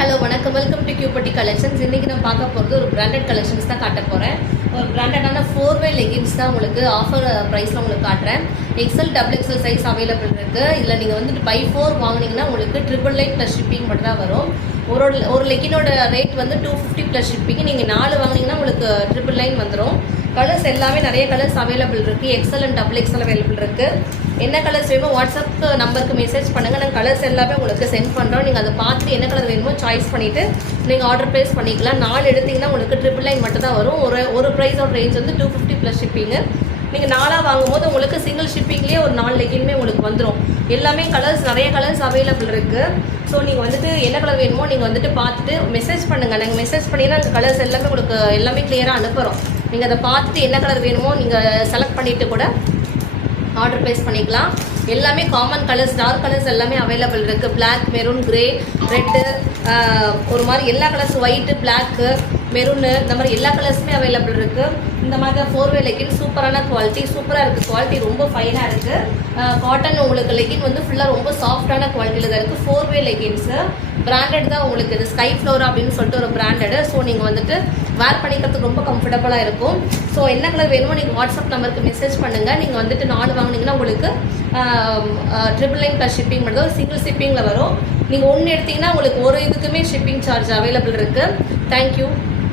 Hello வணக்கம். Welcome to Cubity collections. இன்றைக்கி நான் பார்க்க போகிறது ஒரு பிராண்டட் கலெக்ஷன்ஸ் தான் காட்ட போகிறேன். ஒரு பிராண்டடான 4-way லெகின்ஸ் தான் உங்களுக்கு ஆஃபர் ப்ரைஸில் உங்களுக்கு காட்டுறேன். எக்ஸல் XXL சைஸ் அவைலபிள் இருக்குது. இதில் நீங்கள் வந்துட்டு பை 4 வாங்கினீங்கன்னா உங்களுக்கு 999 ப்ளஸ் ஷிப்பிங் மட்டும் தான் வரும். ஒரு லெகினோட ரேட் வந்து 250 ப்ளஸ் ஷிப்பிங். நீங்கள் 4 வாங்கினீங்கன்னா உங்களுக்கு 999 வந்துடும். கலர்ஸ் எல்லாமே நிறைய கலர்ஸ் அவைலபிள் இருக்குது. எக்ஸல் அண்ட் XXL அவைலபிள் இருக்குது. என்ன கலர்ஸ் வேணுமோ வாட்ஸ்அப் நம்பருக்கு மெசேஜ் பண்ணுங்கள். நாங்கள் கலர்ஸ் எல்லாமே உங்களுக்கு சென்ட் பண்ணுறோம். நீங்கள் அதை பார்த்துட்டு என்ன கலர் வேணுமோ சாய்ஸ் பண்ணிவிட்டு நீங்கள் ஆர்டர் ப்ளேஸ் பண்ணிக்கலாம். 4 எடுத்திங்கன்னா உங்களுக்கு 999 மட்டும் தான் வரும். ஒரு ப்ரைஸோட ரேஞ்ச் வந்து 250 ப்ளஸ் ஷிப்பிங்கு. நீங்கள் 4 வாங்கும்போது உங்களுக்கு சிங்கிள் ஷிப்பிங்லேயே ஒரு 4 லெகின்மே உங்களுக்கு வந்துடும். எல்லாமே கலர்ஸ் நிறைய கலர்ஸ் அவைலபிள் இருக்குது. ஸோ நீங்கள் வந்துட்டு என்ன கலர் வேணுமோ நீங்கள் வந்துட்டு பார்த்துட்டு மெசேஜ் பண்ணுங்கள். நாங்கள் மெசேஜ் பண்ணிங்கன்னா அந்த கலர்ஸ் எல்லாமே உங்களுக்கு எல்லாமே கிளியராக அனுப்புகிறோம். நீங்கள் அதை பார்த்துட்டு என்ன கலர் வேணுமோ நீங்கள் செலக்ட் பண்ணிவிட்டு கூட ஆர்டர் ப்ளேஸ் பண்ணிக்கலாம். எல்லாமே காமன் கலர்ஸ், டார்க் கலர்ஸ் எல்லாமே அவைலபிள் இருக்குது. பிளாக், மெரூன், கிரே, ரெட்டு, ஒரு மாதிரி எல்லா கலர்ஸ், ஒயிட்டு, பிளாக்கு, மெரூனு, இந்த மாதிரி எல்லா கலர்ஸுமே அவைலபிள் இருக்குது. இந்த மாதிரி 4-way லெகின் சூப்பரான குவாலிட்டி, சூப்பராக இருக்குது. குவாலிட்டி ரொம்ப ஃபைனாக இருக்குது. காட்டன் உங்களுக்கு லெகின் வந்து ஃபுல்லாக ரொம்ப சாஃப்டான குவாலிட்டியில் தான் இருக்குது. 4-way லெகின்ஸு பிராண்டட் தான் உங்களுக்கு. இது ஸ்கை ஃப்ளோரா அப்படின்னு சொல்லிட்டு ஒரு பிராண்டடு. ஸோ நீங்கள் வந்துட்டு வேர் பண்ணிக்கிறதுக்கு ரொம்ப கம்ஃபர்டபுளாக இருக்கும். ஸோ என்ன கலர் வேணுமோ நீங்கள் வாட்ஸ்அப் நம்பருக்கு மெசேஜ் பண்ணுங்கள். நீங்கள் வந்துட்டு 4 வாங்கினீங்கன்னா உங்களுக்கு 999 ப்ளஸ் ஷிப்பிங் மட்டும் சிங்கிள் ஷிப்பிங்கில் வரும். நீங்கள் 1 எடுத்திங்கன்னா உங்களுக்கு ஒரு இதுக்குமே ஷிப்பிங் சார்ஜ் அவைலபிள் இருக்குது. தேங்க்யூ.